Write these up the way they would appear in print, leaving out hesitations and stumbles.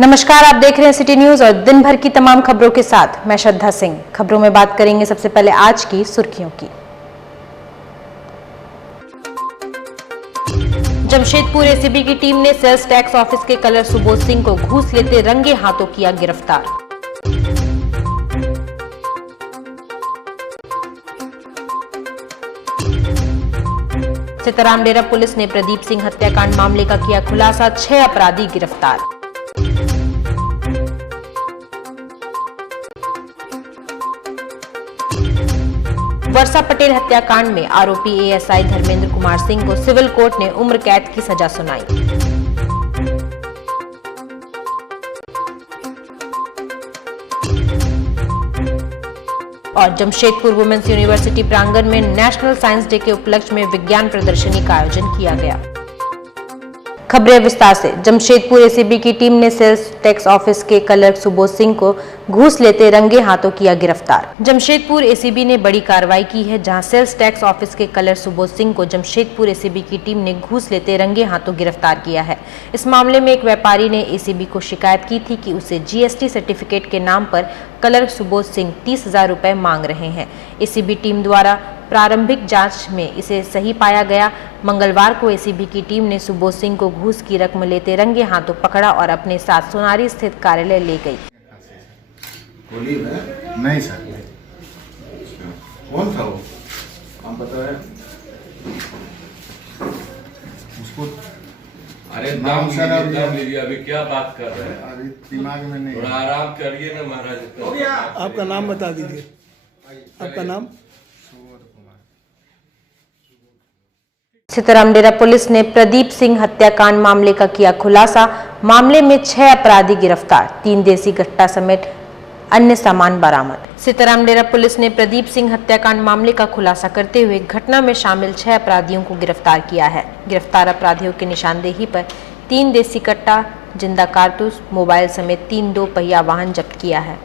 नमस्कार, आप देख रहे हैं सिटी न्यूज और दिन भर की तमाम खबरों के साथ मैं श्रद्धा सिंह। खबरों में बात करेंगे सबसे पहले आज की सुर्खियों की। जमशेदपुर एसीबी की टीम ने सेल्स टैक्स ऑफिस के क्लर्क सुबोध सिंह को घूस लेते रंगे हाथों किया गिरफ्तार। सीताराम डेरा पुलिस ने प्रदीप सिंह हत्याकांड मामले का किया खुलासा, 6 अपराधी गिरफ्तार। वर्षा पटेल हत्याकांड में आरोपी एएसआई धर्मेंद्र कुमार सिंह को सिविल कोर्ट ने उम्र कैद की सजा सुनाई। और जमशेदपुर वुमेन्स यूनिवर्सिटी प्रांगण में नेशनल साइंस डे के उपलक्ष्य में विज्ञान प्रदर्शनी का आयोजन किया गया। खबरें विस्तार से। जमशेदपुर एसीबी की टीम ने सेल्स टैक्स ऑफिस के क्लर्क सुबोध सिंह को घूस लेते रंगे हाथों किया गिरफ्तार। जमशेदपुर एसीबी ने बड़ी कार्रवाई की है, जहां सेल्स टैक्स ऑफिस के क्लर्क सुबोध सिंह को जमशेदपुर एसीबी की टीम ने घूस लेते रंगे हाथों गिरफ्तार किया है। इस मामले में एक व्यापारी ने एसीबी को शिकायत की थी कि उसे जीएसटी सर्टिफिकेट के नाम पर क्लर्क सुबोध सिंह 30,000 रुपए मांग रहे हैं। एसीबी टीम द्वारा प्रारंभिक जांच में इसे सही पाया गया। मंगलवार को एसीबी की टीम ने सुबोध सिंह को घूस की रकम लेते रंगे हाथों पकड़ा और अपने साथ सोनारी स्थित कार्यालय ले गई। नहीं सर। कौन था वो? हम पता है उसको। अरे नाम सर अभी क्या बात कर रहे हैं? अरे दिमाग में नहीं। थोड़ा आराम करिए ना महाराज। आपका नाम बता दीजिए। आपका नाम? सीताराम डेरा पुलिस ने प्रदीप सिंह हत्याकांड मामले का किया खुलासा। मामले में 6 अपराधी गिरफ्तार, 3 देसी गट्टा समेत अन्य सामान बरामद। सीताराम डेरा पुलिस ने प्रदीप सिंह हत्याकांड मामले का खुलासा करते हुए घटना में शामिल 6 अपराधियों को गिरफ्तार किया है। गिरफ्तार अपराधियों की निशानदेही पर 3 देसी कट्टा, जिंदा कारतूस, मोबाइल समेत 3 2 पहिया वाहन जब्त किया है।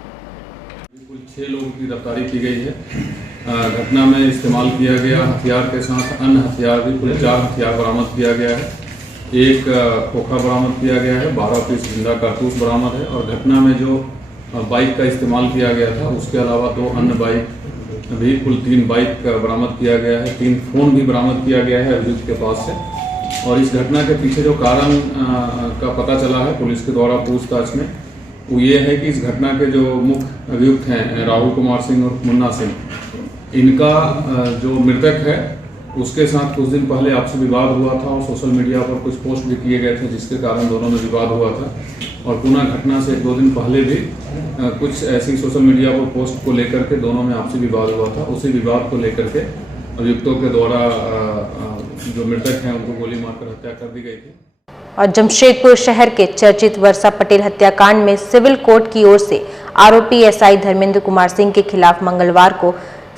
कुल 6 लोगों की गिरफ्तारी की गई है। घटना में इस्तेमाल किया गया हथियार के साथ अन्य हथियार भी कुल 4 हथियार बरामद किया गया है। एक खोखा बरामद किया गया है, 12 पीस जिंदा कारतूस बरामद है। और घटना में जो बाइक का इस्तेमाल किया गया था उसके अलावा 2 अन्य बाइक भी, कुल 3 बाइक बरामद किया गया है। 3 फोन भी बरामद किया गया है अभियुक्त के पास से। और इस घटना के पीछे जो कारण का पता चला है पुलिस के द्वारा पूछताछ में, वो ये है कि इस घटना के जो मुख्य अभियुक्त हैं राहुल कुमार सिंह और मुन्ना सिंह, इनका जो मृतक है उसके साथ कुछ दिन पहले आपसी विवाद हुआ था और सोशल मीडिया पर कुछ पोस्ट भी किए गए थे, जिसके कारण दोनों में विवाद हुआ था। और पुनः घटना से 2 दिन पहले भी कुछ ऐसी सोशल मीडिया पर पोस्ट को लेकर के दोनों में आपसी विवाद हुआ था। उसी विवाद को लेकर के अभियुक्तों के द्वारा जो मृतक हैं उनको गोली मारकर हत्या कर दी गई थी। और जमशेदपुर शहर के चर्चित वर्षा पटेल हत्याकांड में सिविल कोर्ट की ओर से आरोपी एएसआई धर्मेंद्र कुमार सिंह के खिलाफ मंगलवार को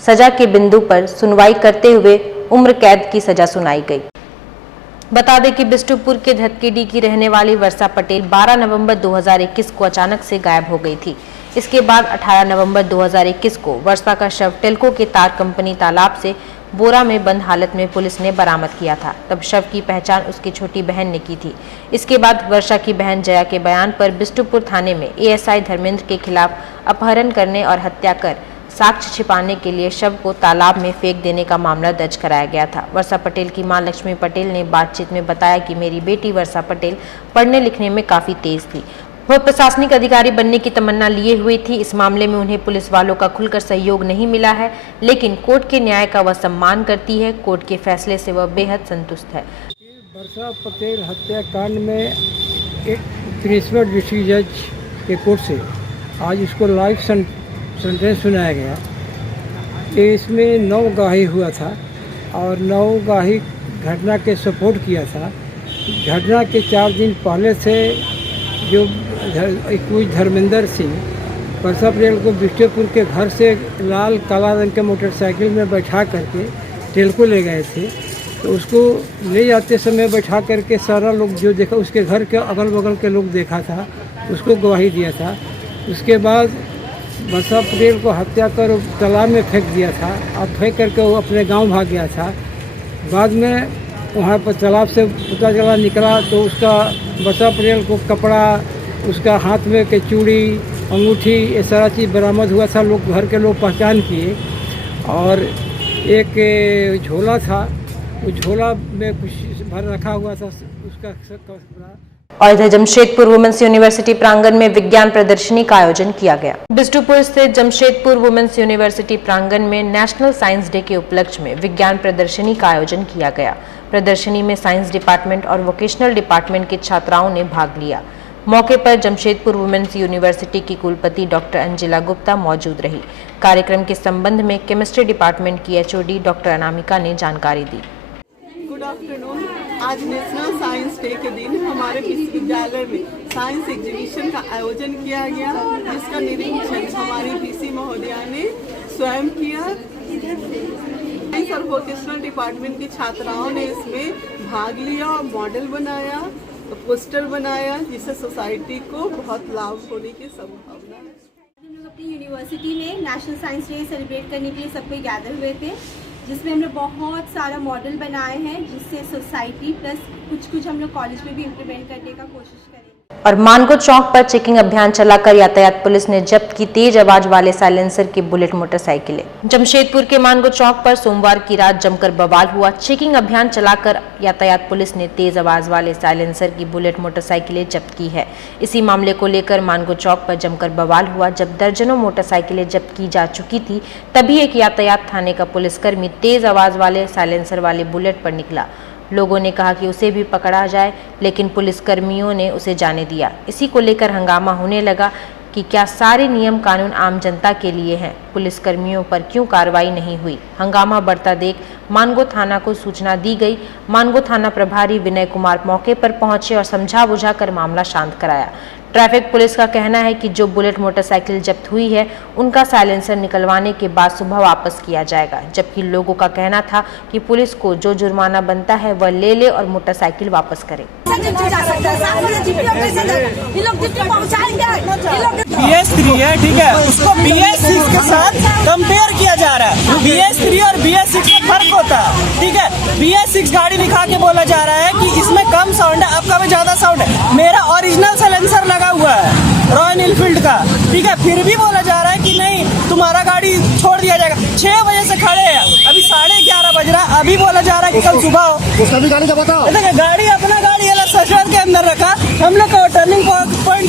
सजा के बिंदु पर सुनवाई करते हुए उम्र कैद की सजा सुनाई गई। बता दें कि बिष्टुपुर के धतकेडी की रहने वाली वर्षा पटेल 12 नवंबर 2021 को अचानक से गायब हो गई थी। इसके बाद 18 नवंबर 2021 को वर्षा का शव टेल्को के तार कंपनी तालाब से बोरा में बंद हालत में पुलिस ने बरामद किया था। तब शव की पहचान उसकी छोटी बहन ने की थी। इसके बाद वर्षा की बहन जया के बयान पर बिष्टुपुर थाने में एएसआई धर्मेंद्र के खिलाफ अपहरण करने और हत्या कर साक्ष्य छिपाने के लिए शव को तालाब में फेंक देने का मामला दर्ज कराया गया था। वर्षा पटेल की मां लक्ष्मी पटेल ने बातचीत में बताया कि मेरी बेटी वर्षा पटेल पढ़ने लिखने में काफी तेज थी। वह प्रशासनिक अधिकारी बनने की तमन्ना लिए हुई थी। इस मामले में उन्हें पुलिस वालों का खुलकर सहयोग नहीं मिला है, लेकिन कोर्ट के न्याय का वह सम्मान करती है। कोर्ट के फैसले से वह बेहद संतुष्ट है। वर्षा पटेल हत्याकांड में एक प्रिंसिपल डिस्ट्रिक्ट जज के कोर्ट से आज इसको लाइफ सेंटेंस सुनाया गया। कि इसमें 9 गवाही हुआ था और 9 गवाही घटना के सपोर्ट किया था। घटना के 4 दिन पहले से जो कुछ धर्मेंद्र सिंह वर्षा पटेल को बिष्टुपुर के घर से लाल काला रंग के मोटरसाइकिल में बैठा करके टेल्को ले गए थे। तो उसको ले जाते समय बैठा करके सारा लोग जो देखा, उसके घर के अगल बगल के लोग देखा था, उसको गवाही दिया था। उसके बाद वर्षा पटेल को हत्या कर तालाब में फेंक दिया था। अब फेंक करके वो अपने गांव भाग गया था। बाद में वहाँ पर तालाब से पता चला निकला तो उसका वर्षा पटेल को कपड़ा उसका हाथ में के चूड़ी, अंगूठी, ये सारा चीज़ बरामद हुआ था। लोग, घर के लोग पहचान किए। और एक झोला था, उस झोला में कुछ भर रखा हुआ था, उसका और इधर जमशेदपुर वुमेन्स यूनिवर्सिटी प्रांगण में विज्ञान प्रदर्शनी का आयोजन किया गया। बिष्टुपुर स्थित जमशेदपुर वुमेन्स यूनिवर्सिटी प्रांगण में नेशनल साइंस डे के उपलक्ष्य में विज्ञान प्रदर्शनी का आयोजन किया गया। प्रदर्शनी में साइंस डिपार्टमेंट और वोकेशनल डिपार्टमेंट के छात्राओं ने भाग लिया। मौके पर जमशेदपुर वुमेन्स यूनिवर्सिटी की कुलपति डॉक्टर अंजिला गुप्ता मौजूद रही। कार्यक्रम के संबंध में केमिस्ट्री डिपार्टमेंट की एचओडी डॉक्टर अनामिका ने जानकारी दी। Good afternoon. आज नेशनल साइंस डे के दिन हमारे विश्वविद्यालय में साइंस एग्जीबिशन का आयोजन किया गया, जिसका निरीक्षण हमारी पीसी महोदया ने स्वयं किया। साइंस और वोकेशनल डिपार्टमेंट की छात्राओं ने इसमें भाग लिया, मॉडल बनाया, पोस्टर बनाया, जिससे सोसाइटी को बहुत लाभ होने की संभावना है। हम लोग अपनी यूनिवर्सिटी में नेशनल साइंस डे सेलिब्रेट करने के लिए सब कोई गैदर हुए थे, जिसमें हमने बहुत सारा मॉडल बनाए हैं, जिससे सोसाइटी प्लस कुछ हम लोग कॉलेज में भी इम्प्लीमेंट करने का कोशिश करेंगे। और मानगो चौक पर चेकिंग अभियान चलाकर यातायात पुलिस ने जब्त की तेज आवाज वाले साइलेंसर की बुलेट मोटरसाइकिलें। जमशेदपुर के मानगो चौक पर सोमवार की रात जमकर बवाल हुआ। चेकिंग अभियान चलाकर यातायात पुलिस ने तेज आवाज वाले साइलेंसर की बुलेट मोटरसाइकिलें जब्त की है। इसी मामले को लेकर मानगो चौक पर जमकर बवाल हुआ। जब दर्जनों मोटरसाइकिलें जब्त की जा चुकी थी, तभी एक यातायात थाने का पुलिसकर्मी तेज आवाज वाले साइलेंसर वाले बुलेट पर निकला। लोगों ने कहा कि उसे भी पकड़ा जाए, लेकिन पुलिसकर्मियों ने उसे जाने दिया। इसी को लेकर हंगामा होने लगा कि क्या सारे नियम कानून आम जनता के लिए हैं, पुलिसकर्मियों पर क्यों कार्रवाई नहीं हुई। हंगामा बढ़ता देख मानगो थाना को सूचना दी गई। मानगो थाना प्रभारी विनय कुमार मौके पर पहुंचे और समझा बुझा कर मामला शांत कराया। ट्रैफिक पुलिस का कहना है कि जो बुलेट मोटरसाइकिल जब्त हुई है, उनका साइलेंसर निकलवाने के बाद सुबह वापस किया जाएगा, जबकि लोगों का कहना था कि पुलिस को जो जुर्माना बनता है वह ले और मोटरसाइकिल वापस करे। BS3 है, ठीक है, उसको BS6 के साथ कंपेयर किया जा रहा है। BS3 और BS6 में फर्क होता है, ठीक है। BS6 गाड़ी दिखा के बोला जा रहा है कि इसमें कम साउंड है, आपका में ज्यादा साउंड है। मेरा ओरिजिनल साइलेंसर लगा हुआ है रॉयल एनफील्ड का, ठीक है, फिर भी बोला जा रहा है कि नहीं, तुम्हारा गाड़ी छोड़ दिया जाएगा। 6 बजे से खड़े हैं, अभी 11:30 बज रहा है, अभी बोला जा रहा है कि कल सुबह हो। उसका भी गाड़ी का बताओ। देखिए, गाड़ी अपना गाड़ी अलग सशरत के अंदर रखा, हम लोग का टर्निंग पॉइंट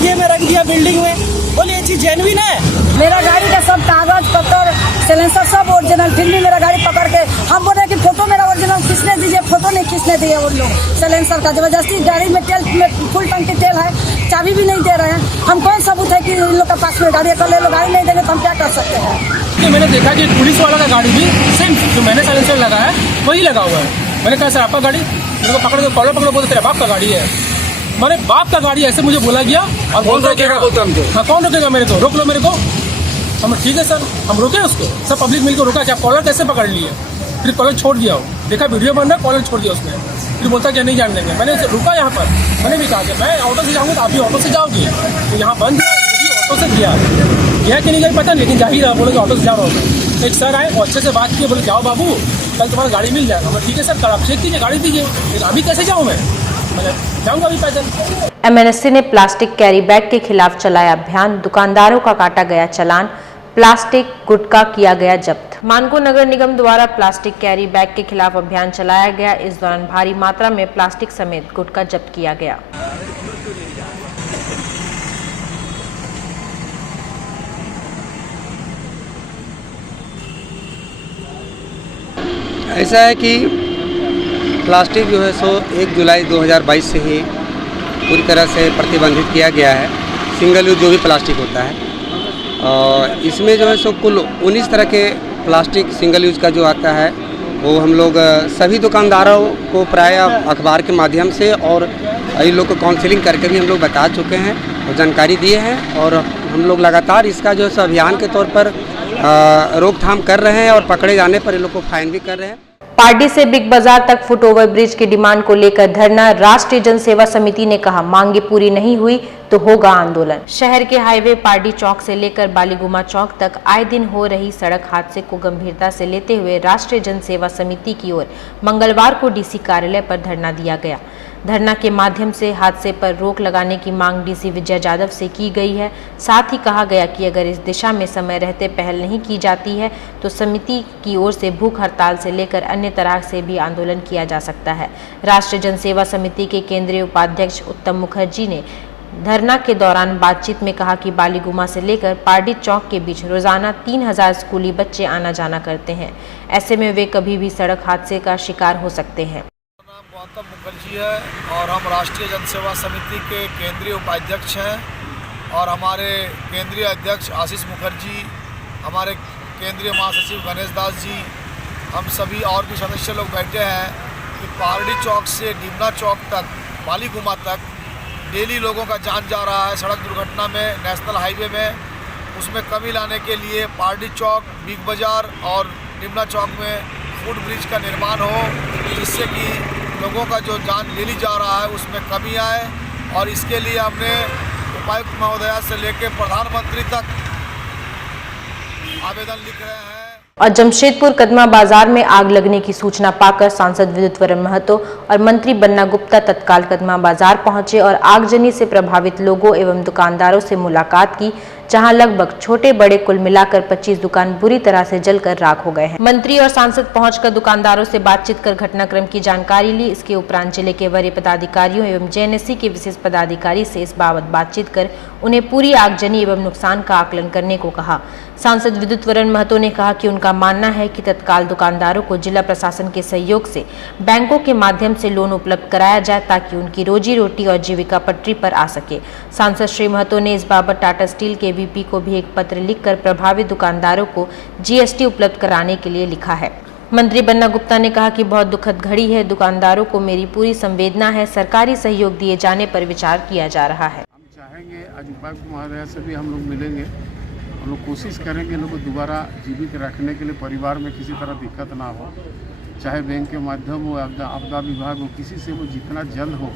ये में रख दिया बिल्डिंग में। बोलिए, ये चीज जेन्युइन है? मेरा गाड़ी का सब कागज पत्र साइलेंसर सब ओरिजिनल, फिर भी मेरा गाड़ी पकड़ के हम बोल रहे कि फोटो मेरा ओरिजिनल खींचने दीजिए, फोटो नहीं खींचने दिए वो लोग। साइलेंसर का जबरदस्ती, गाड़ी में तेल में फुल टंकी तेल है, चाबी भी नहीं दे रहे हैं। हम कौन सबूत है कि इन लोग का पास में गाड़ी कर ले लो, गाड़ी नहीं देंगे तो हम क्या कर सकते हैं। मैंने देखा कि पुलिस वाला का गाड़ी भी सेम जो मैंने साइलेंसर लगाया है वही लगा हुआ है। मैंने कहा सर आपका गाड़ी, मेरे को पकड़ के कॉलर पकड़ो, बोलते तेरे बाप का गाड़ी है। मेरे बाप का गाड़ी ऐसे मुझे बोला गया। और कौन रोकेगा बोलते हमको? हाँ, कौन रोकेगा मेरे को? रोक लो मेरे को। हम ठीक है सर, हम रोके उसको, सब पब्लिक मिलकर रोका। क्या कॉलर कैसे पकड़ लिए? फिर कॉलर छोड़ दिया, हो देखा वीडियो बन रहा है, कॉलर छोड़ दिया उसने। फिर बोलता क्या नहीं जान देंगे। मैंने रुका यहाँ पर, मैंने भी कहा कि मैं ऑटो से जाऊँगा तो आप भी ऑटो से जाओगी। तो यहाँ बंद किया, ऑटो से गया कि नहीं गया पता नहीं, लेकिन जा ही रहा, बोले ऑटो से जा रहा हूँ। एक सर आए और अच्छे से बात किए, बोले जाओ बाबू, कल तुम्हारा गाड़ी मिल जाएगा। मैं ठीक है सर, कल आप चेक कीजिए, गाड़ी दीजिए। लेकिन अभी कैसे जाऊँ मैं जाऊँगा अभी पैदल। MNSC ने प्लास्टिक कैरी बैग के खिलाफ चलाया अभियान। दुकानदारों का काटा गया चालान, प्लास्टिक गुटखा किया गया जब्त। मानगो नगर निगम द्वारा प्लास्टिक कैरी बैग के खिलाफ अभियान चलाया गया। इस दौरान भारी मात्रा में प्लास्टिक समेत गुटखा जब्त किया गया। ऐसा है कि प्लास्टिक जो है सो 1 जुलाई 2022 से ही पूरी तरह से प्रतिबंधित किया गया है। सिंगल यूज जो भी प्लास्टिक होता है, और इसमें जो है सो कुल 19 तरह के प्लास्टिक सिंगल यूज का जो आता है वो हम लोग सभी दुकानदारों को प्राय अखबार के माध्यम से और इन लोग को काउंसलिंग करके भी हम लोग बता चुके हैं और जानकारी दिए हैं। और हम लोग लगातार इसका जो है सो अभियान के तौर पर रोकथाम कर रहे हैं और पकड़े जाने पर इन लोग को फाइन भी कर रहे हैं। पार्टी से बिग बाजार तक फुट ओवर ब्रिज की डिमांड को लेकर धरना। राष्ट्रीय जन सेवा समिति ने कहा मांगे पूरी नहीं हुई तो होगा आंदोलन। शहर के हाईवे पार्टी चौक से लेकर बालीगुमा चौक तक आए दिन हो रही सड़क हादसे को गंभीरता से लेते हुए राष्ट्रीय जन सेवा समिति की ओर मंगलवार को डीसी कार्यालय पर धरना दिया गया। धरना के माध्यम से हादसे पर रोक लगाने की मांग डीसी विजय जाधव से की गई है। साथ ही कहा गया कि अगर इस दिशा में समय रहते पहल नहीं की जाती है तो समिति की ओर से भूख हड़ताल से लेकर अन्य तरह से भी आंदोलन किया जा सकता है। राष्ट्रीय जनसेवा समिति के केंद्रीय उपाध्यक्ष उत्तम मुखर्जी ने धरना के दौरान बातचीत में कहा कि बालीगुमा से लेकर पारडी चौक के बीच रोजाना 3000 स्कूली बच्चे आना जाना करते हैं। ऐसे में वे कभी भी सड़क हादसे का शिकार हो सकते हैं। उत्तम मुखर्जी है और हम राष्ट्रीय जनसेवा समिति के केंद्रीय उपाध्यक्ष हैं और हमारे केंद्रीय अध्यक्ष आशीष मुखर्जी, हमारे केंद्रीय महासचिव गणेश दास जी, हम सभी और भी सदस्य लोग बैठे हैं कि पारडी चौक से डिमना चौक तक, बालीगुमा तक डेली लोगों का जान जा रहा है सड़क दुर्घटना में, नेशनल हाईवे में। उसमें कमी लाने के लिए पारडी चौक, बिग बाज़ार और डिमना चौक में फुट ब्रिज का निर्माण हो, जिससे कि लोगों का जो जान डेली जा रहा है उसमें कमी आए। और इसके लिए हमने उपायुक्त महोदया से लेकर प्रधानमंत्री तक आवेदन लिख रहे हैं। और जमशेदपुर कदमा बाजार में आग लगने की सूचना पाकर सांसद विद्युत वरण महतो और मंत्री बन्ना गुप्ता तत्काल कदमा बाजार पहुंचे और आगजनी से प्रभावित लोगों एवं दुकानदारों से मुलाकात की, जहां लगभग छोटे बड़े कुल मिलाकर 25 दुकान बुरी तरह से जलकर राख हो गए हैं। मंत्री और सांसद पहुंचकर दुकानदारों से बातचीत कर घटनाक्रम की जानकारी ली। इसके उपरांत जिले के वरीय पदाधिकारियों एवं जेएनएससी के विशेष पदाधिकारी से इस बाबत बातचीत कर उन्हें पूरी आगजनी एवं नुकसान का आकलन करने को कहा। सांसद विद्युत वरण महतो ने कहा कि उनका मानना है कि तत्काल दुकानदारों को जिला प्रशासन के सहयोग से बैंकों के माध्यम से लोन उपलब्ध कराया जाए ताकि उनकी रोजी रोटी और जीविका पटरी पर आ सके। सांसद श्री महतो ने इस बाबत टाटा स्टील के वीपी को भी एक पत्र लिखकर प्रभावित दुकानदारों को जीएसटी उपलब्ध कराने के लिए लिखा है। मंत्री बन्ना गुप्ता ने कहा कि बहुत दुखद घड़ी है, दुकानदारों को मेरी पूरी संवेदना है, सरकारी सहयोग दिए जाने पर विचार किया जा रहा है। हम चाहेंगे आज उपायुक्त महोदया से भी हम लोग मिलेंगे, हम लोग कोशिश करेंगे लोगों को दोबारा जीवित रखने के लिए, परिवार में किसी तरह दिक्कत ना हो, चाहे बैंक के माध्यम हो, आपदा विभाग हो, किसी से वो जितना जल्द हो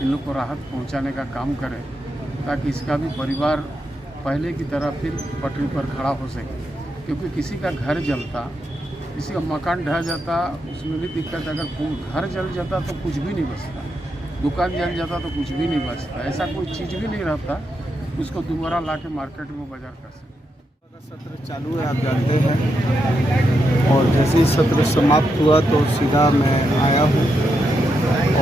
इन लोग को राहत पहुंचाने का काम करें ताकि इसका भी परिवार पहले की तरह फिर पटरी पर खड़ा हो सके। क्योंकि किसी का घर जलता, किसी का मकान ढह जाता, उसमें भी दिक्कत। अगर घर जल जाता तो कुछ भी नहीं बचता, दुकान जल जाता तो कुछ भी नहीं बचता, ऐसा कोई चीज़ भी नहीं रहता उसको दोबारा ला के मार्केट में बाजार कर सकते। सत्र चालू है, आप जानते हैं, और जैसे ही सत्र समाप्त हुआ तो सीधा मैं आया हूँ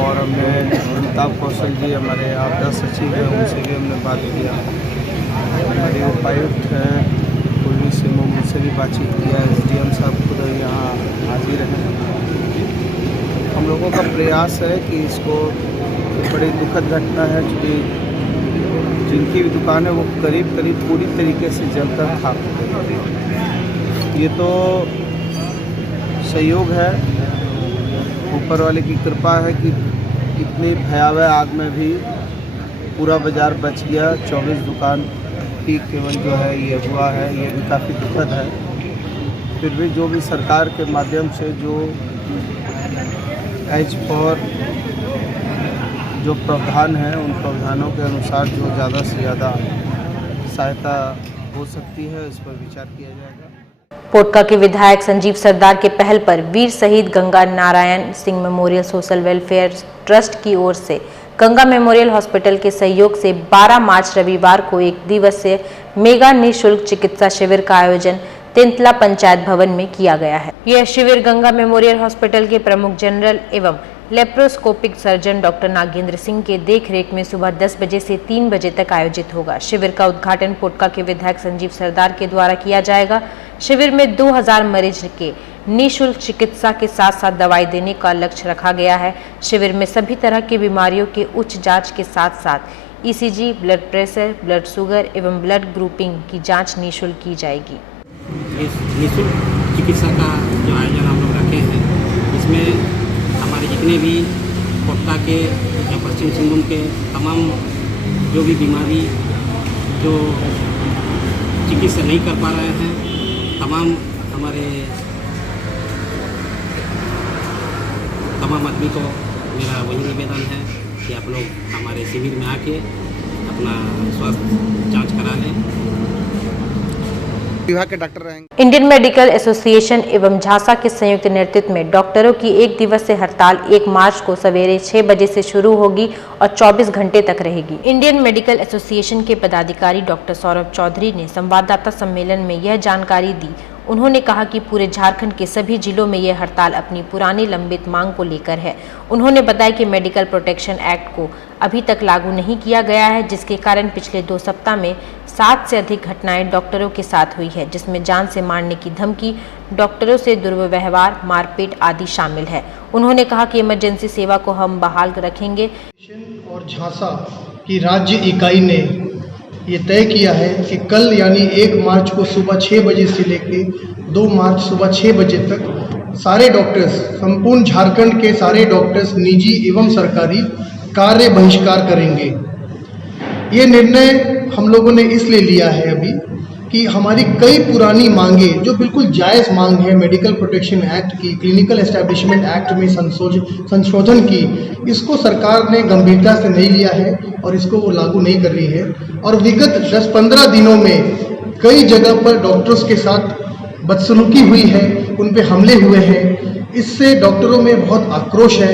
और हमने अमिताभ कौशल जी हमारे आपदा सचिव हैं, उनसे भी हमने बात किया। हमारे उपायुक्त हैं पूर्वी सिंहभूम, उनसे भी बातचीत किया। एसडीएम साहब खुद यहाँ हाजिर हैं। हम लोगों का प्रयास है कि इसको, बड़ी दुखद घटना है क्योंकि जिनकी भी दुकान है वो करीब करीब पूरी तरीके से जलकर खाक हो गई। ये तो सहयोग है, ऊपर वाले की कृपा है कि इतनी भयावह आग में भी पूरा बाज़ार बच गया। 24 दुकान की केवल जो है ये हुआ है, ये भी काफ़ी दुखद है। फिर भी जो भी सरकार के माध्यम से जो एज पर जो प्रावधान है, उन प्रावधानों के अनुसार जो ज़्यादा से ज़्यादा सहायता हो सकती है, इस पर विचार किया जाएगा। पोटका के विधायक संजीव सरदार के पहल पर वीर शहीद Ganga Narayan Singh memorial social welfare trust की ओर से गंगा मेमोरियल हॉस्पिटल के सहयोग से 12 मार्च रविवार को एक दिवसीय मेगा निःशुल्क चिकित्सा शिविर का आयोजन तेंतला पंचायत भवन में किया गया है। यह शिविर गंगा मेमोरियल हॉस्पिटल के प्रमुख जनरल एवं laparoscopic surgeon doctor Nagendra Singh के देखरेख में सुबह 10 बजे से 3 बजे तक आयोजित होगा। शिविर का उद्घाटन पोटका के विधायक संजीव सरदार के द्वारा किया जाएगा। शिविर में 2000 मरीज के निःशुल्क चिकित्सा के साथ साथ दवाई देने का लक्ष्य रखा गया है। शिविर में सभी तरह की बीमारियों के उच्च जांच के साथ साथ ECG, blood pressure, blood sugar एवं ब्लड ग्रुपिंग की जाँच निःशुल्क की जाएगी। निःशुल्क चिकित्सा का जो आयोजन हम लोग रखे हैं, इसमें हमारे जितने भी पोटका के या पश्चिम सिंहभूम के तमाम जो भी बीमारी जो चिकित्सा नहीं कर पा रहे हैं, तमाम हमारे तमाम आदमी को मेरा वही निवेदन है कि आप लोग हमारे शिविर में आके अपना स्वास्थ्य जांच करा लें। विभाग के डॉक्टर रहेंगे। इंडियन मेडिकल एसोसिएशन एवं झांसा के संयुक्त नेतृत्व में डॉक्टरों की 1 दिवसीय हड़ताल 1 मार्च को सवेरे 6 बजे से शुरू होगी और 24 घंटे तक रहेगी। इंडियन मेडिकल एसोसिएशन के पदाधिकारी डॉक्टर सौरभ चौधरी ने संवाददाता सम्मेलन में यह जानकारी दी। उन्होंने कहा कि पूरे झारखंड के सभी जिलों में यह हड़ताल अपनी पुरानी लंबित मांग को लेकर है। उन्होंने बताया कि मेडिकल प्रोटेक्शन एक्ट को अभी तक लागू नहीं किया गया है, जिसके कारण पिछले 2 सप्ताह में 7 से अधिक घटनाएं डॉक्टरों के साथ हुई है, जिसमें जान से मारने की धमकी, डॉक्टरों से दुर्व्यवहार, मारपीट आदि शामिल है। उन्होंने कहा कि इमरजेंसी सेवा को हम बहाल रखेंगे। और झांसा की राज्य इकाई ने ये तय किया है कि कल यानी 1 मार्च को सुबह 6 बजे से लेकर 2 मार्च सुबह 6 बजे तक सारे डॉक्टर्स, संपूर्ण झारखंड के सारे डॉक्टर्स निजी एवं सरकारी कार्य बहिष्कार करेंगे। ये निर्णय हम लोगों ने इसलिए लिया है अभी कि हमारी कई पुरानी मांगे जो बिल्कुल जायज़ मांग है, मेडिकल प्रोटेक्शन एक्ट की, क्लिनिकल एस्टैब्लिशमेंट एक्ट में संशोधन की, इसको सरकार ने गंभीरता से नहीं लिया है और इसको वो लागू नहीं कर रही है। और विगत 10-15 दिनों में कई जगह पर डॉक्टर्स के साथ बदसलूकी हुई है, उन पे हमले हुए हैं। इससे डॉक्टरों में बहुत आक्रोश है,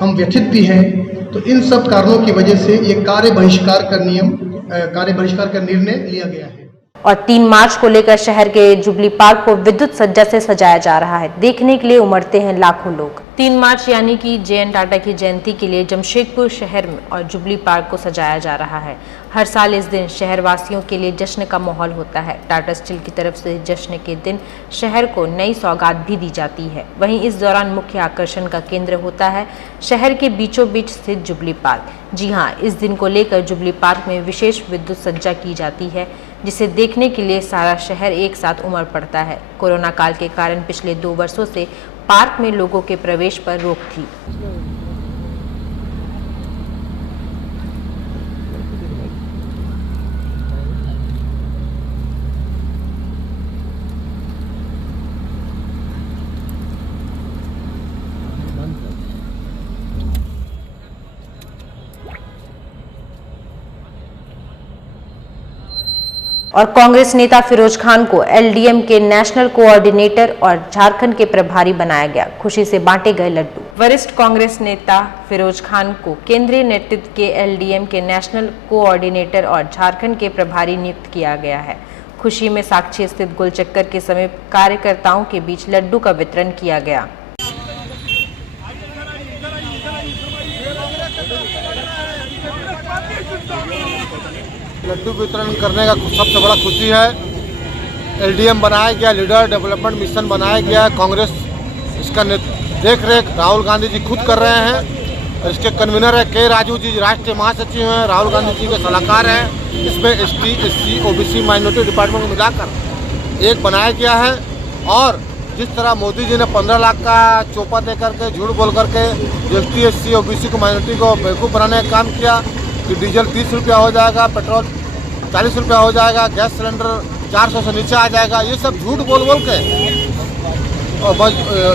हम व्यथित भी हैं। तो इन सब कारणों की वजह से ये कार्य बहिष्कार का निर्णय लिया गया है। और 3 मार्च को लेकर शहर के जुबली पार्क को विद्युत सज्जा से सजाया जा रहा है। देखने के लिए उमड़ते हैं लाखों लोग। 3 मार्च यानी कि JN टाटा की जयंती के लिए जमशेदपुर शहर में और जुबली पार्क को सजाया जा रहा है। हर साल इस दिन शहरवासियों के लिए जश्न का माहौल होता है। टाटा स्टील की तरफ से जश्न के दिन शहर को नई सौगात भी दी जाती है। वहीं इस दौरान मुख्य आकर्षण का केंद्र होता है शहर के बीचों बीच स्थित जुबली पार्क। जी हाँ, इस दिन को लेकर जुबली पार्क में विशेष विद्युत सज्जा की जाती है, जिसे देखने के लिए सारा शहर एक साथ उमड़ पड़ता है। कोरोना काल के कारण पिछले 2 वर्षों से पार्क में लोगों के प्रवेश पर रोक थी। और कांग्रेस नेता फिरोज खान को LDM के नेशनल कोऑर्डिनेटर और झारखंड के प्रभारी बनाया गया। खुशी से बांटे गए लड्डू। वरिष्ठ कांग्रेस नेता फिरोज खान को केंद्रीय नेतृत्व के LDM के नेशनल कोऑर्डिनेटर और झारखंड के प्रभारी नियुक्त किया गया है। खुशी में साक्षी स्थित गोलचक्कर के समीप कार्यकर्ताओं के बीच लड्डू का वितरण किया गया। लड्डू वितरण करने का सबसे बड़ा खुशी है। LDM बनाया गया, लीडर डेवलपमेंट मिशन बनाया गया है। कांग्रेस इसका देख रेख राहुल गांधी जी खुद कर रहे हैं। इसके कन्वीनर है के राजू जी, राष्ट्रीय महासचिव हैं, राहुल गांधी जी के सलाहकार हैं। इसमें ST, SC, OBC minority department को मिलाकर एक बनाया गया है। और जिस तरह मोदी जी ने 15 लाख का चौपा दे करके झूठ बोल करके ST, SC, OBC को माइनॉरिटी को बेवकूफ़ बनाने का काम किया कि डीजल 30 रुपया हो जाएगा, पेट्रोल 40 रुपया हो जाएगा, गैस सिलेंडर 400 से नीचे आ जाएगा, ये सब झूठ बोल के और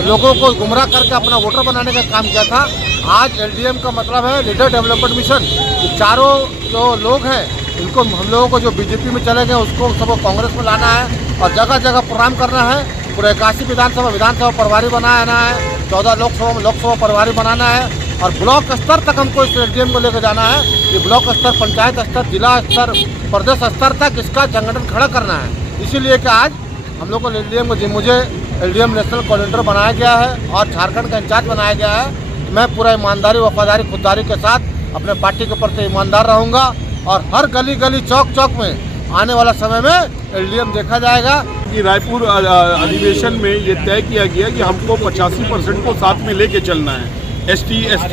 लोगों को गुमराह करके अपना वोटर बनाने का काम किया था। आज LDM का मतलब है लीडर डेवलपमेंट मिशन। चारों जो लोग हैं इनको हम लोगों को जो बीजेपी में चले गए उसको सबको कांग्रेस में लाना है और जगह जगह प्रोग्राम करना है। पूरे 81 विधानसभा प्रभारी बनाना है, 14 लोकसभा प्रभारी बनाना है और ब्लॉक स्तर तक हमको इस LDM को लेकर जाना है कि ब्लॉक स्तर, पंचायत स्तर, जिला स्तर, प्रदेश स्तर तक इसका संगठन खड़ा करना है। इसीलिए कि आज हम लोग को मुझे LDM नेशनल कोऑर्डिनेटर बनाया गया है और झारखंड का इंचार्ज बनाया गया है। मैं पूरा ईमानदारी, वफादारी, खुददारी के साथ अपने पार्टी के प्रति ईमानदार रहूँगा और हर गली गली चौक चौक में आने वाला समय में LDM देखा जाएगा। कि रायपुर अधिवेशन में ये तय किया गया कि हमको 85% को साथ में लेके चलना है। ST, SC,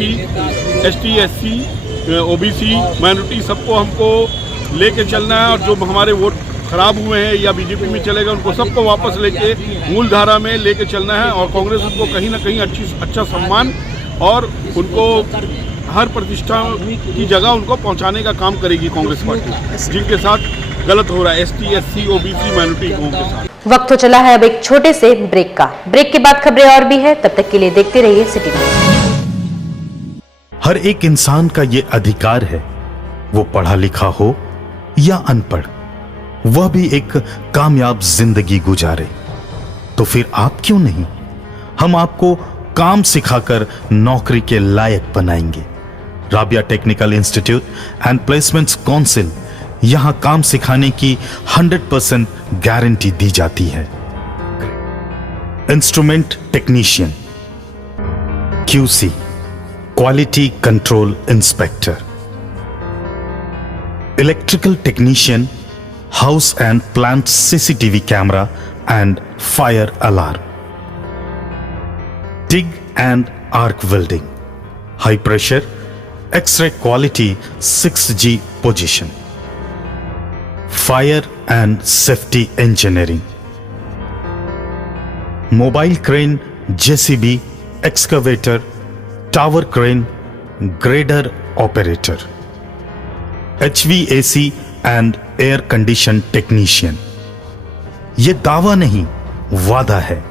OBC माइनॉरिटी सबको हमको लेके चलना है और जो हमारे वोट खराब हुए हैं या बीजेपी में चले गए उनको सबको वापस लेके मूल धारा में लेके चलना है। और कांग्रेस उनको कहीं ना कहीं अच्छा सम्मान और उनको हर प्रतिष्ठा की जगह उनको पहुंचाने का काम करेगी कांग्रेस पार्टी, जिनके साथ गलत हो रहा है ST, SC, OBC माइनॉरिटी के साथ। वक्त तो चला है अब एक छोटे से ब्रेक का। ब्रेक के बाद खबरें और भी है, तब तक के लिए देखते रहिए सिटी न्यूज़। हर एक इंसान का ये अधिकार है, वो पढ़ा लिखा हो या अनपढ़, वह भी एक कामयाब जिंदगी गुजारे। तो फिर आप क्यों नहीं? हम आपको काम सिखाकर नौकरी के लायक बनाएंगे। Rabia technical institute and placements council, यहां काम सिखाने की 100% गारंटी दी जाती है। Instrument technician, QC quality control inspector, electrical technician, house and plant CCTV camera and fire alarm, TIG and arc welding, high pressure X-ray quality 6G position, fire and safety engineering, mobile crane, JCB, excavator, tower crane, grader operator, HVAC and air condition technician. ये दावा नहीं, वादा है।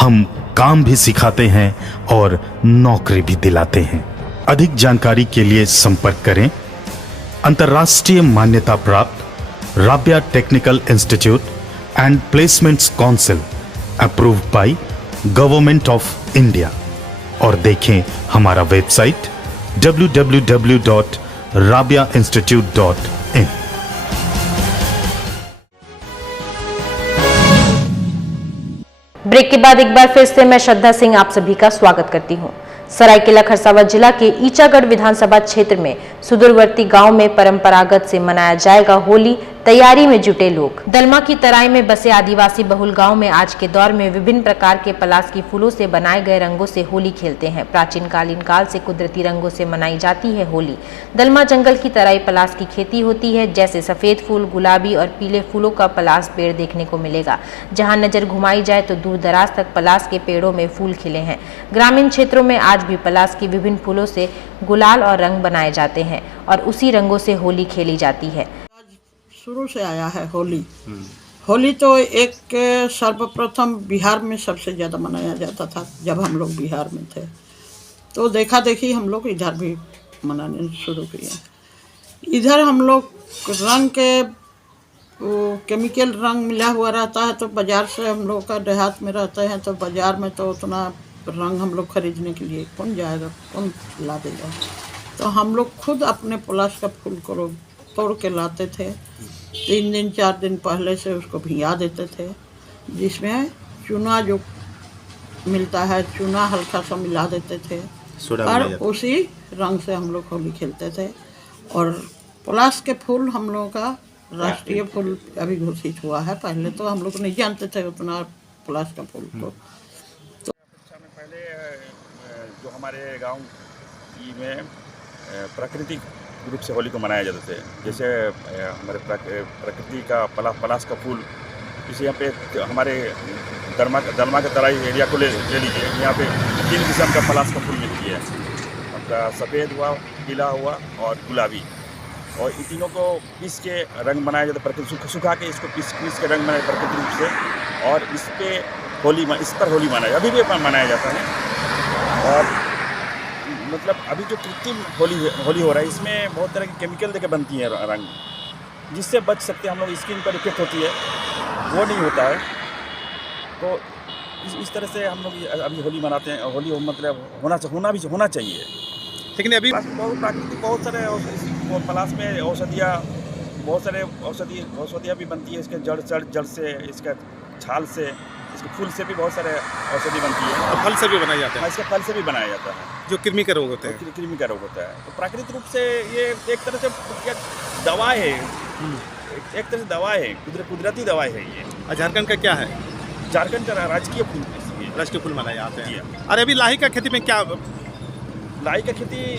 हम काम भी सिखाते हैं और नौकरी भी दिलाते हैं। अधिक जानकारी के लिए संपर्क करें अंतर्राष्ट्रीय मान्यता प्राप्त Rabia technical institute and placements council, approved by government of India, और देखें हमारा वेबसाइट www.rabiainstitute.in। ब्रेक के बाद एक बार फिर से मैं श्रद्धा सिंह आप सभी का स्वागत करती हूं। सरायकेला खरसावां जिला के ईचागढ़ विधानसभा क्षेत्र में सुदूरवर्ती गांव में परंपरागत से मनाया जाएगा होली। तैयारी में जुटे लोग। दलमा की तराई में बसे आदिवासी बहुल गांव में आज के दौर में विभिन्न प्रकार के पलास की फूलों से बनाए गए रंगों से होली खेलते हैं। प्राचीन कालीन काल से कुदरती रंगों से मनाई जाती है होली। दलमा जंगल की तराई पलास की खेती होती है, जैसे सफेद फूल, गुलाबी और पीले फूलों का पलास पेड़ देखने को मिलेगा। जहाँ नजर घुमाई जाए तो दूर दराज तक पलास के पेड़ों में फूल खिले हैं। ग्रामीण क्षेत्रों में आज भी पलास की विभिन्न फूलों से गुलाल और रंग बनाए जाते हैं और उसी रंगों से होली खेली जाती है। शुरू से आया है होली। होली तो एक सर्वप्रथम बिहार में सबसे ज़्यादा मनाया जाता था जब हम लोग बिहार में थे, तो देखा देखी हम लोग इधर भी मनाने शुरू किए। इधर हम लोग रंग के केमिकल रंग मिला हुआ रहता है, तो बाज़ार से हम लोग का देहात में रहते हैं तो बाज़ार में तो उतना रंग हम लोग खरीदने के लिए कौन जाएगा, कौन ला देगा। तो हम लोग खुद अपने पलाश का फूल को तोड़ के लाते थे। 3 दिन 4 दिन पहले से उसको भिगा देते थे, जिसमें चूना जो मिलता है चूना हल्का सा मिला देते थे और उसी रंग से हम लोग होली खेलते थे। और पलाश के फूल हम लोगों का राष्ट्रीय फूल अभी घोषित हुआ है। पहले तो हम लोग नहीं जानते थे उतना पलाश का फूल को। तो पहले जो हमारे गाँव में प्राकृतिक रूप से होली को मनाया जाते थे, जैसे हमारे प्रकृति का पलाश का फूल, जैसे यहाँ पे हमारे दलमा के तराई एरिया को ले लीजिए। यहाँ पे 3 किस्म का पलाश का फूल मिलती है, आपका सफ़ेद हुआ, पीला हुआ और गुलाबी। और इन तीनों को पीस के रंग बनाया जाता है, प्रकृति सुखा के इसको पीस के रंग बनाए प्राकृतिक रूप से, और इस पर होली मनाया, अभी भी मनाया जाता है। और मतलब अभी जो कृत्रिम होली हो रहा है, इसमें बहुत तरह की केमिकल देके बनती है रंग, जिससे बच सकते हैं हम लोग। स्किन पर इफेक्ट होती है, वो नहीं होता है। तो इस तरह से हम लोग अभी होली मनाते हैं। होली मतलब होना चाहिए। लेकिन अभी प्राकृतिक बहुत सारे पलाश में औषधियाँ, बहुत सारे औषधियाँ भी बनती है। इसके जड़ से, इसके छाल से, इसके फूल से भी बहुत सारे औषधि बनती है। और फल से भी बनाया जाता है। इसके फल से भी बनाया जाता है, जो कृमि का रोग होता है। कृमि का रोग होता है। तो प्राकृतिक रूप से ये एक तरह से दवा है, एक तरह से दवा है, कुदरती दवा है ये। झारखंड का क्या है? झारखंड का राजकीय फूल मनाए जाते हैं। और अभी लाही का खेती में क्या? लाही का खेती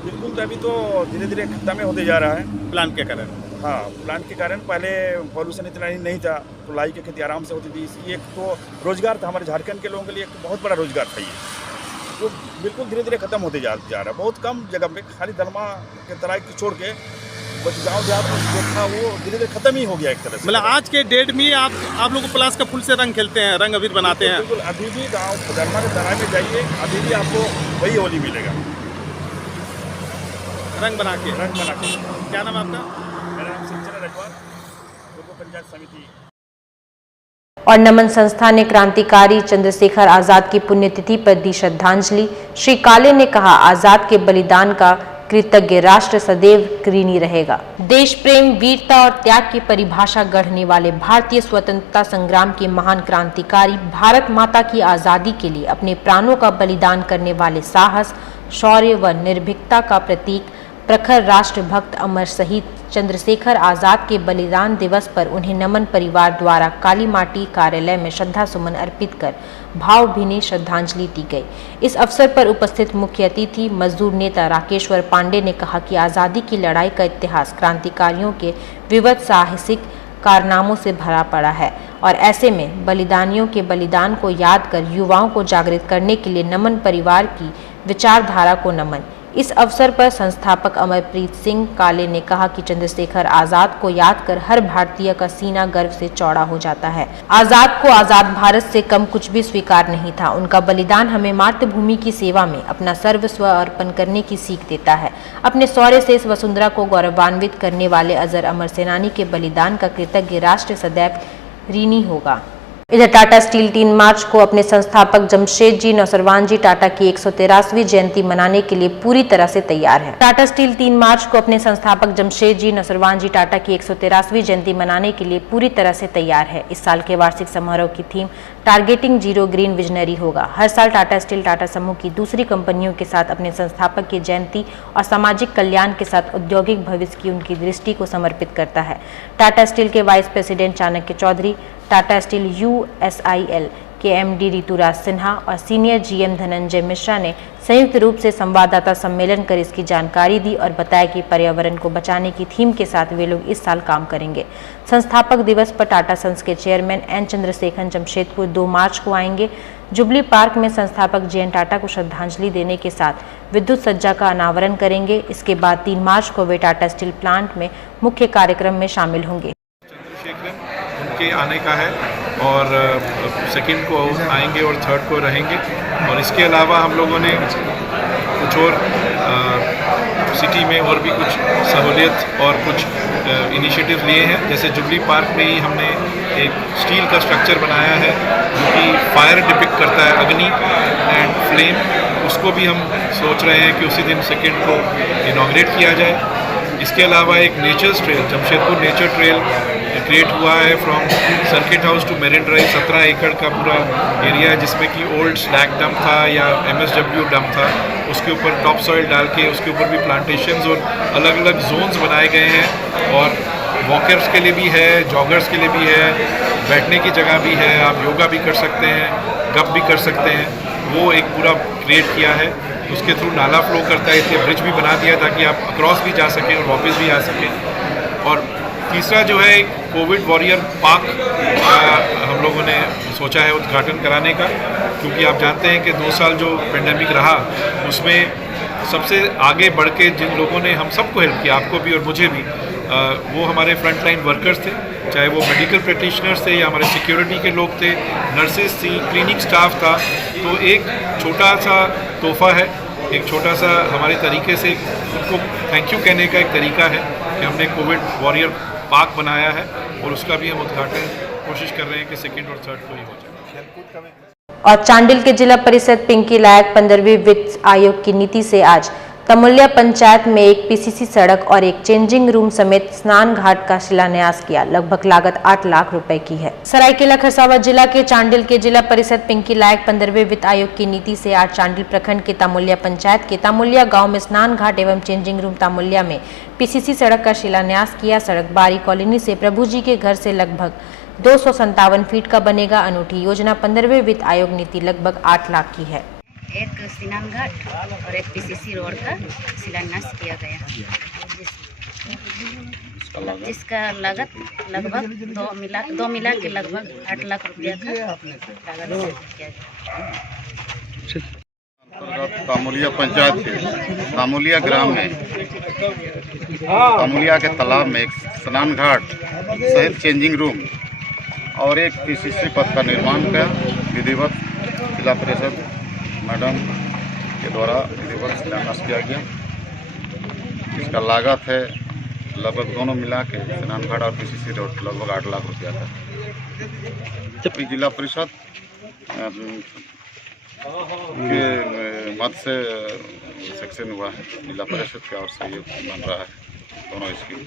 बिल्कुल अभी तो धीरे धीरे खत्म होते जा रहा है, प्लांट के कारण। हाँ, प्लांट के कारण। पहले पॉल्यूशन इतना नहीं था, तो लाई की खेती आराम से होती थी। ये एक तो रोजगार था हमारे झारखंड के लोगों के लिए, एक बहुत बड़ा रोजगार था ये, तो बिल्कुल धीरे धीरे खत्म होते जा रहा है। बहुत कम जगह पे, खाली दलमा के तराई को छोड़ के बस गाँव देहात में जो था वो धीरे धीरे खत्म ही हो गया एक तरह से। मतलब आज के डेट में आप लोग पलाश का फूल से रंग खेलते हैं, रंग अबीर बनाते हैं? बिल्कुल, अभी भी गाँव दलमा के तराई में जाइए, अभी भी आपको वही होली मिलेगा, रंग बना के। क्या नाम है आपका? मेरा नाम सिंचना रखवार। पूर्व पंचायत समिति और नमन संस्था ने क्रांतिकारी चंद्रशेखर आजाद की पुण्यतिथि पर दी श्रद्धांजलि। श्री काले ने कहा, आजाद के बलिदान का कृतज्ञ राष्ट्र सदैव ऋणी रहेगा। देश प्रेम, वीरता और त्याग की परिभाषा गढ़ने वाले भारतीय स्वतंत्रता संग्राम के महान क्रांतिकारी, भारत माता की आजादी के लिए अपने प्राणों का बलिदान करने वाले साहस, शौर्य व निर्भीकता का प्रतीक, प्रखर राष्ट्रभक्त अमर शहीद चंद्रशेखर आजाद के बलिदान दिवस पर उन्हें नमन परिवार द्वारा काली माटी कार्यालय में श्रद्धा सुमन अर्पित कर भावभीनी श्रद्धांजलि दी गई। इस अवसर पर उपस्थित मुख्य अतिथि मजदूर नेता राकेश्वर पांडे ने कहा कि आज़ादी की लड़ाई का इतिहास क्रांतिकारियों के विविध साहसिक कारनामों से भरा पड़ा है और ऐसे में बलिदानियों के बलिदान को याद कर युवाओं को जागृत करने के लिए नमन परिवार की विचारधारा को नमन। इस अवसर पर संस्थापक अमरप्रीत सिंह काले ने कहा कि चंद्रशेखर आजाद को याद कर हर भारतीय का सीना गर्व से चौड़ा हो जाता है। आजाद को आजाद भारत से कम कुछ भी स्वीकार नहीं था। उनका बलिदान हमें मातृभूमि की सेवा में अपना सर्वस्व अर्पण करने की सीख देता है। अपने शौर्य से इस वसुंधरा को गौरवान्वित करने वाले अजर अमर सेनानी के बलिदान का कृतज्ञ राष्ट्र सदैव ऋणी होगा। इधर टाटा स्टील 3 मार्च को अपने संस्थापक जमशेद जी नौसरवान जी टाटा की 113वीं जयंती मनाने के लिए पूरी तरह से तैयार है। टाटा स्टील 3 मार्च को अपने संस्थापक जमशेद जी नौसरवान जी टाटा की 113वीं जयंती मनाने के लिए पूरी तरह से तैयार है। इस साल के वार्षिक समारोह की theme targeting zero green visionary होगा। हर साल टाटा स्टील टाटा समूह की दूसरी कंपनियों के साथ अपने संस्थापक की जयंती और सामाजिक कल्याण के साथ औद्योगिक भविष्य की उनकी दृष्टि को समर्पित करता है। टाटा स्टील के vice president Chanakya Chaudhary, Tata Steel USIL के MD ऋतुराज सिन्हा और सीनियर GM धनंजय मिश्रा ने संयुक्त रूप से संवाददाता सम्मेलन कर इसकी जानकारी दी और बताया कि पर्यावरण को बचाने की थीम के साथ वे लोग इस साल काम करेंगे। संस्थापक दिवस पर टाटा सन्स के चेयरमैन N चंद्रशेखरन जमशेदपुर 2 मार्च को आएंगे। जुबली पार्क में संस्थापक JN टाटा को श्रद्धांजलि देने के साथ विद्युत सज्जा का अनावरण करेंगे। इसके बाद 3 मार्च को वे टाटा स्टील प्लांट में मुख्य कार्यक्रम में शामिल होंगे। उनके आने का है और सेकंड को आएंगे और थर्ड को रहेंगे। और इसके अलावा हम लोगों ने कुछ और सिटी में और भी कुछ सहूलियत और कुछ इनिशिएटिव लिए हैं। जैसे जुबली पार्क में ही हमने एक स्टील का स्ट्रक्चर बनाया है जो कि फायर डिपिक्ट करता है, अग्नि एंड फ्लेम। उसको भी हम सोच रहे हैं कि उसी दिन सेकंड को इनॉग्रेट किया जाए। इसके अलावा एक nature trail, Jamshedpur nature trail create हुआ है from circuit house to Marine Drive. 17 एकड़ का पूरा एरिया है जिसमें कि ओल्ड स्लैग डंप था या MSW डंप था, उसके ऊपर टॉप सॉइल डाल के उसके ऊपर भी प्लांटेशंस और अलग अलग जोन्स बनाए गए हैं। और वॉकर्स के लिए भी है, जॉगर्स के लिए भी है, बैठने की जगह भी है, आप योगा भी कर सकते हैं, गप भी कर सकते हैं। वो एक पूरा क्रिएट किया है। उसके थ्रू नाला फ्लो करता है, इसलिए ब्रिज भी बना दिया ताकि आप अक्रॉस भी जा सकें और वापस भी आ सकें। और तीसरा जो है कोविड वॉरियर पार्क हम लोगों ने सोचा है उद्घाटन कराने का, क्योंकि आप जानते हैं कि 2 साल जो पेंडेमिक रहा उसमें सबसे आगे बढ़ के जिन लोगों ने हम सबको हेल्प किया, आपको भी और मुझे भी, वो हमारे फ्रंट लाइन वर्कर्स थे, चाहे वो मेडिकल प्रैक्टिशनर्स थे या हमारे सिक्योरिटी के लोग थे, नर्सेज थी, क्लिनिक स्टाफ था। तो एक छोटा सा तोहफा है, एक छोटा सा हमारे तरीके से उनको थैंक यू कहने का एक तरीका है कि हमने कोविड वॉरियर पार्क बनाया है और उसका भी हम उद्घाटन कोशिश कर रहे हैं कि सेकंड और थर्ड को ही हो जाए। और चांडिल के जिला परिषद पिंकी लायक 15वीं वित्त आयोग की नीति से आज तमुलिया पंचायत में एक PCC सड़क और एक चेंजिंग रूम समेत स्नान घाट का शिलान्यास किया। लगभग लागत 8 लाख रुपए की है। सरायकेला खरसावां जिला के चांडिल के जिला परिषद पिंकी लायक 15वें वित्त आयोग की नीति से आज चांडिल प्रखंड के तामुलिया पंचायत के तामुलिया गांव में स्नान घाट एवं चेंजिंग रूम तामुलिया में PCC सड़क का शिलान्यास किया। सड़क बारी कॉलोनी से प्रभु जी के घर से लगभग 257 फीट का बनेगा। अनूठी योजना 15वें वित्त आयोग नीति लगभग 8 लाख की है। एक स्नान घाट और एक PCC रोड का शिलान्यास किया गया, जिसका लागत लगभग 2 मिला के लगभग 8 लाख रुपया का लागत किया गया। तामुलिया पंचायत के तामुलिया ग्राम में तामुलिया के तालाब में एक स्नान घाट सहित चेंजिंग रूम और एक PCC पद का निर्माण का विधिवत जिला परिषद मैडम के द्वारा विधिवत शिलान्यास किया गया। इसका लागत है लगभग दोनों मिला के स्नान घाट और पीसीसी रोड लगभग 8 लाख रुपया था। जबकि जिला परिषद के मत से सेक्शन हुआ है, जिला परिषद की ओर से ये बन रहा है दोनों स्कीम।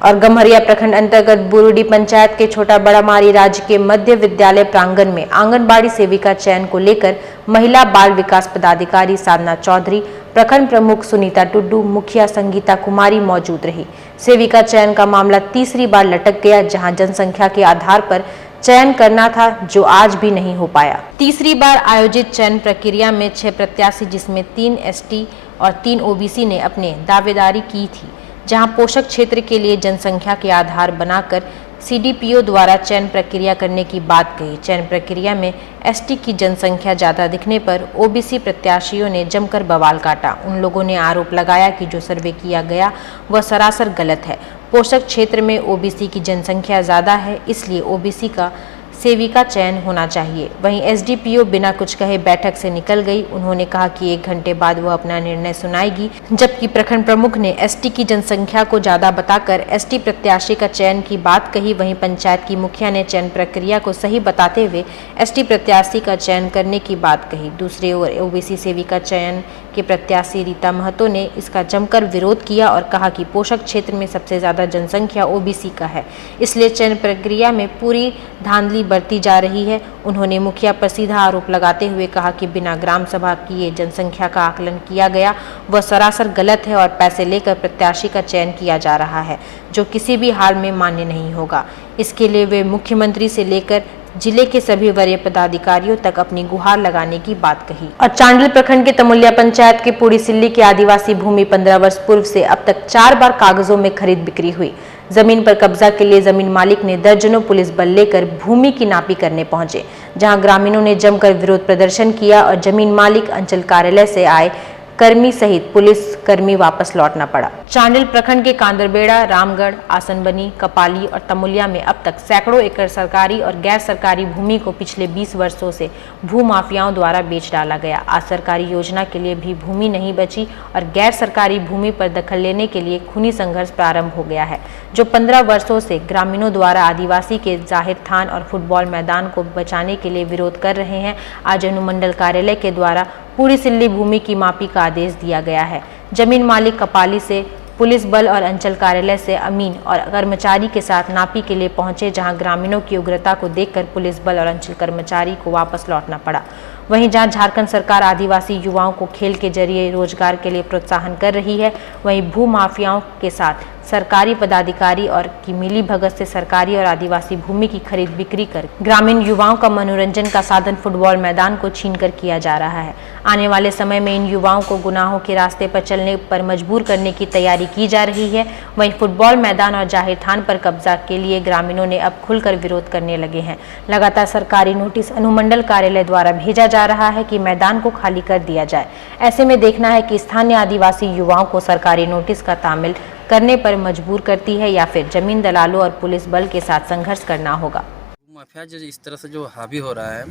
और गम्हरिया प्रखंड अंतर्गत बुरुडी पंचायत के छोटा बड़ा मारी राज्य के मध्य विद्यालय प्रांगण में आंगनबाड़ी सेविका चयन को लेकर महिला बाल विकास पदाधिकारी साधना चौधरी, प्रखंड प्रमुख सुनीता टुड्डू, मुखिया संगीता कुमारी मौजूद रही। सेविका चयन का मामला तीसरी बार लटक गया, जहां जनसंख्या के आधार पर चयन करना था, जो आज भी नहीं हो पाया। तीसरी बार आयोजित चयन प्रक्रिया में 6 प्रत्याशी जिसमें 3 एसटी और 3 ओबीसी ने अपने दावेदारी की थी, जहां पोषक क्षेत्र के लिए जनसंख्या के आधार बनाकर सीडीपीओ द्वारा चयन प्रक्रिया करने की बात कही। चयन प्रक्रिया में एसटी की जनसंख्या ज्यादा दिखने पर ओबीसी प्रत्याशियों ने जमकर बवाल काटा। उन लोगों ने आरोप लगाया कि जो सर्वे किया गया वह सरासर गलत है। पोषक क्षेत्र में ओबीसी की जनसंख्या ज्यादा है, इसलिए ओबीसी का सेविका चयन होना चाहिए। वहीं एसडीपीओ बिना कुछ कहे बैठक से निकल गई। उन्होंने कहा कि 1 घंटे बाद वह अपना निर्णय सुनाएगी, जबकि प्रखंड प्रमुख ने एसटी की जनसंख्या को ज्यादा बताकर एसटी प्रत्याशी का चयन की बात कही। वहीं पंचायत की मुखिया ने चयन प्रक्रिया को सही बताते हुए एसटी प्रत्याशी का चयन करने की बात कही। दूसरी ओर ओबीसी सेविका चयन के प्रत्याशी रीता महतो ने इसका जमकर विरोध किया और कहा कि पोषक क्षेत्र में सबसे ज्यादा जनसंख्या ओबीसी का है, इसलिए चयन प्रक्रिया में पूरी धांधली बरती जा रही है। उन्होंने मुखिया पर सीधा आरोप लगाते हुए कहा कि बिना ग्राम सभा किए जनसंख्या का आकलन किया गया वह सरासर गलत है और पैसे लेकर प्रत्याशी का चयन किया जा रहा है, जो किसी भी हाल में मान्य नहीं होगा। इसके लिए वे मुख्यमंत्री से लेकर जिले के सभी वरीय पदाधिकारियों तक अपनी गुहार लगाने की बात कही। और चांडिल प्रखंड के तमुलिया पंचायत के पूड़ी सिल्ली की आदिवासी भूमि 15 वर्ष पूर्व से अब तक 4 बार कागजों में खरीद बिक्री हुई। जमीन पर कब्जा के लिए जमीन मालिक ने दर्जनों पुलिस बल लेकर भूमि की नापी करने पहुंचे, जहां ग्रामीणों ने जमकर विरोध प्रदर्शन किया और जमीन मालिक, अंचल कार्यालय से आए कर्मी सहित पुलिस कर्मी वापस लौटना पड़ा। चांडिल प्रखंड के कांदरबेड़ा, रामगढ़, आसनबनी, कपाली और तमुलिया में अब तक सैकड़ों एकड़ सरकारी और गैर सरकारी भूमि को पिछले 20 वर्षों से भूमाफियाओं द्वारा बेच डाला गया। आज सरकारी योजना के लिए भी भूमि नहीं बची और गैर सरकारी भूमि पर दखल लेने के लिए खूनी संघर्ष प्रारंभ हो गया है, जो 15 वर्षों से ग्रामीणों द्वारा आदिवासी के जाहिर थान और फुटबॉल मैदान को बचाने के लिए विरोध कर रहे हैं। आज अनुमंडल कार्यालय के द्वारा पूरी सिल्ली भूमि की मापी का आदेश दिया गया है। जमीन मालिक कपाली से पुलिस बल और अंचल कार्यालय से अमीन और कर्मचारी के साथ नापी के लिए पहुंचे, जहां ग्रामीणों की उग्रता को देखकर पुलिस बल और अंचल कर्मचारी को वापस लौटना पड़ा। वहीं जहां झारखंड सरकार आदिवासी युवाओं को खेल के जरिए रोजगार के लिए प्रोत्साहन कर रही है, वहीं भू माफियाओं के साथ सरकारी पदाधिकारी और की मिली भगत से सरकारी और आदिवासी भूमि की खरीद बिक्री कर ग्रामीण युवाओं का मनोरंजन का साधन फुटबॉल मैदान को छीनकर किया जा रहा है। आने वाले समय में इन युवाओं को गुनाहों के रास्ते पर चलने पर मजबूर करने की तैयारी की जा रही है। वहीं फुटबॉल मैदान और जाहिर थान पर कब्जा के लिए ग्रामीणों ने अब खुलकर विरोध करने लगे हैं। लगातार सरकारी नोटिस अनुमंडल कार्यालय द्वारा भेजा जा रहा है कि मैदान को खाली कर दिया जाए। ऐसे में देखना है कि स्थानीय आदिवासी युवाओं को सरकारी नोटिस का तामील करने पर मजबूर करती है या फिर जमीन दलालों और पुलिस बल के साथ संघर्ष करना होगा। माफिया जो इस तरह से जो हावी हो रहा है,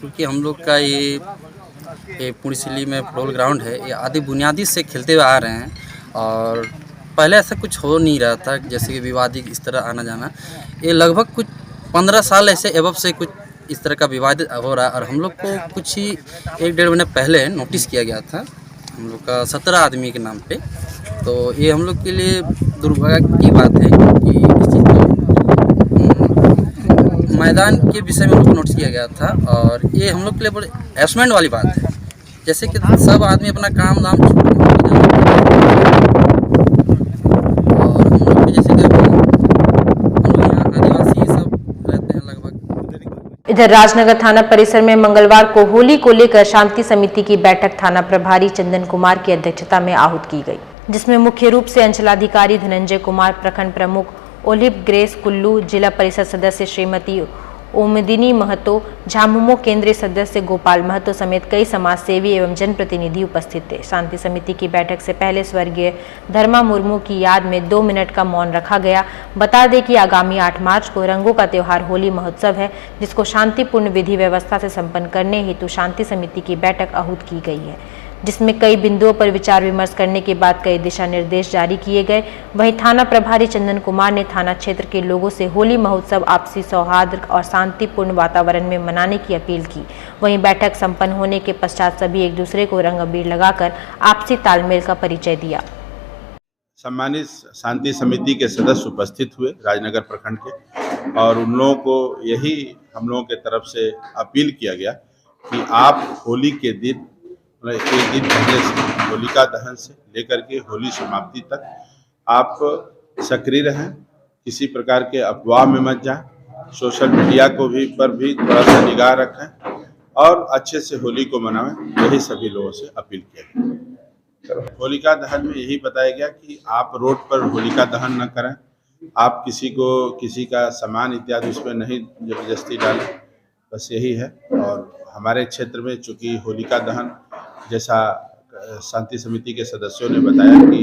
क्योंकि हम लोग का ये पूड़ी सिल्ली में फुटबॉल ग्राउंड है, ये आदि बुनियादी से खेलते हुए आ रहे हैं और पहले ऐसा कुछ हो नहीं रहा था, जैसे कि विवादित इस तरह आना जाना। ये लगभग कुछ 15 साल ऐसे एवं से कुछ इस तरह का विवाद हो रहा है और हम लोग को कुछ ही 1-1.5 महीने पहले नोटिस किया गया था हम लोग का 17 आदमी के नाम पे। तो ये हम लोग के लिए दुर्भाग्य की बात है कि इस चीज़ को मैदान के विषय में हम लोग को नोटिस किया गया था और ये हम लोग के लिए बड़े हैरेसमेंट वाली बात है, जैसे कि सब आदमी अपना काम धाम छोड़ के और हम लोग जैसे कि हम लोग यहाँ आदिवासी सब रहते हैं लगभग। इधर राजनगर थाना परिसर में मंगलवार को होली को लेकर शांति समिति की बैठक थाना प्रभारी चंदन कुमार की अध्यक्षता में आहूत की गई, जिसमें मुख्य रूप से अंचलाधिकारी धनंजय कुमार, प्रखंड प्रमुख ओलिव ग्रेस कुल्लू, जिला परिषद सदस्य श्रीमती ओमदिनी महतो, झामुमो केंद्रीय सदस्य गोपाल महतो समेत कई समाजसेवी एवं जनप्रतिनिधि उपस्थित थे। शांति समिति की बैठक से पहले स्वर्गीय धर्मा मुर्मू की याद में 2 मिनट का मौन रखा गया। बता दें कि आगामी 8 मार्च को रंगों का त्योहार होली महोत्सव है, जिसको शांतिपूर्ण विधि व्यवस्था से संपन्न करने हेतु शांति समिति की बैठक आहूत की गई है। जिसमें कई बिंदुओं पर विचार विमर्श करने के बाद कई दिशा निर्देश जारी किए गए। वहीं थाना प्रभारी चंदन कुमार ने थाना क्षेत्र के लोगों से होली महोत्सव आपसी सौहार्द और शांतिपूर्ण वातावरण में मनाने की अपील की। वहीं बैठक संपन्न होने के पश्चात सभी एक दूसरे को रंग अबीर लगाकर आपसी तालमेल का परिचय दिया। सम्मानित शांति समिति के सदस्य उपस्थित हुए राजनगर प्रखंड के, और उन लोगों को यही हम लोगों के तरफ से अपील किया गया कि आप होली के दिन, मतलब एक दिन पहले से होलिका दहन से लेकर के होली समाप्ति तक आप सक्रिय रहें, किसी प्रकार के अफवाह में मत जाएं, सोशल मीडिया को भी पर भी थोड़ा सा निगाह रखें और अच्छे से होली को मनाएं। यही सभी लोगों से अपील किया गया। होलिका दहन में यही बताया गया कि आप रोड पर होलिका दहन न करें, आप किसी का सामान इत्यादि उसमें नहीं जबरदस्ती डालें, बस यही है। और हमारे क्षेत्र में चूँकि होलिका दहन जैसा शांति समिति के सदस्यों ने बताया कि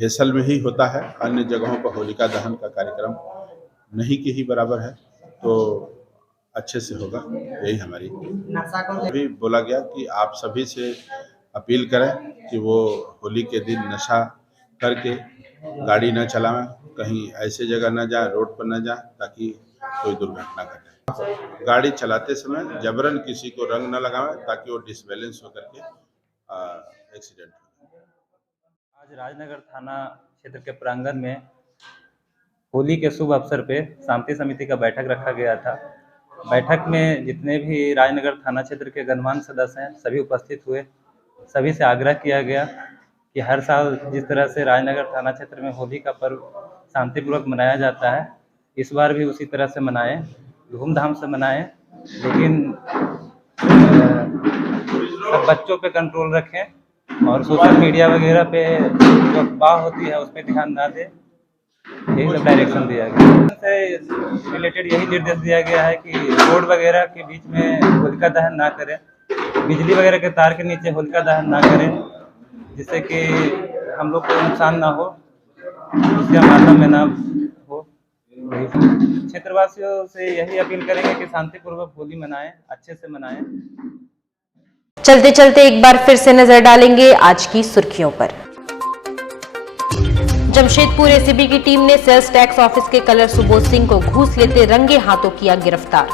हेसल में ही होता है, अन्य जगहों पर होलिका दहन का कार्यक्रम नहीं के ही बराबर है, तो अच्छे से होगा, यही हमारी। अभी बोला गया कि आप सभी से अपील करें कि वो होली के दिन नशा करके गाड़ी न चलाएं, कहीं ऐसे जगह न जाएं, रोड पर न जाएं, ताकि कोई दुर्घटना घटे। गाड़ी चलाते समय जबरन किसी को रंग न लगाएं, ताकि वो डिसबैलेंस होकर के एक्सीडेंट हो। आज राजनगर थाना क्षेत्र के प्रांगण में होली के शुभ अवसर पे शांति समिति का बैठक रखा गया था। बैठक में जितने भी राजनगर थाना क्षेत्र के गणमान्य सदस्य हैं सभी उपस्थित हुए। सभी से आग्रह किया गया कि हर साल जिस तरह से राजनगर थाना क्षेत्र में होली का पर्व शांतिपूर्वक मनाया जाता है, इस बार भी उसी तरह से मनाएं, धूमधाम से मनाएं, लेकिन सब बच्चों पे कंट्रोल रखें और सोशल मीडिया वगैरह पे जो अफवाह होती है उस पर ध्यान ना दें। यही सब डायरेक्शन दिया गया। से रिलेटेड यही निर्देश दिया गया है कि रोड वगैरह के बीच में होलिका दहन ना करें, बिजली वगैरह के तार के नीचे होलिका दहन ना करें, जिससे कि हम लोग को नुकसान ना हो, उसके माध्यम में ना हो। क्षेत्रवासियों से यही अपील करेंगे कि शांतिपूर्वक होली मनाएं, अच्छे से मनाएं। चलते चलते एक बार फिर से नजर डालेंगे आज की सुर्खियों पर। जमशेदपुर एसीबी की टीम ने सेल्स टैक्स ऑफिस के कलर सुबोध सिंह को घूस लेते रंगे हाथों किया गिरफ्तार।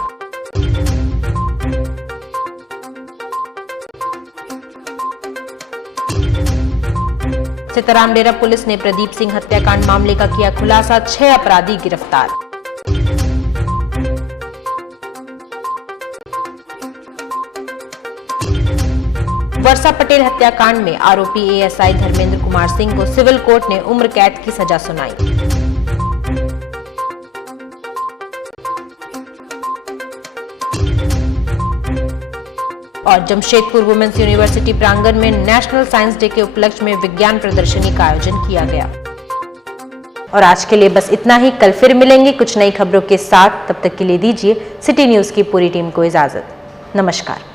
सीताराम डेरा पुलिस ने प्रदीप सिंह हत्याकांड मामले का किया खुलासा, 6 अपराधी गिरफ्तार। वर्षा पटेल हत्याकांड में आरोपी एएसआई धर्मेंद्र कुमार सिंह को सिविल कोर्ट ने उम्र कैद की सजा सुनाई। और जमशेदपुर वुमेन्स यूनिवर्सिटी प्रांगण में नेशनल साइंस डे के उपलक्ष्य में विज्ञान प्रदर्शनी का आयोजन किया गया। और आज के लिए बस इतना ही। कल फिर मिलेंगे कुछ नई खबरों के साथ। तब तक के लिए दीजिए सिटी न्यूज की पूरी टीम को इजाजत। नमस्कार।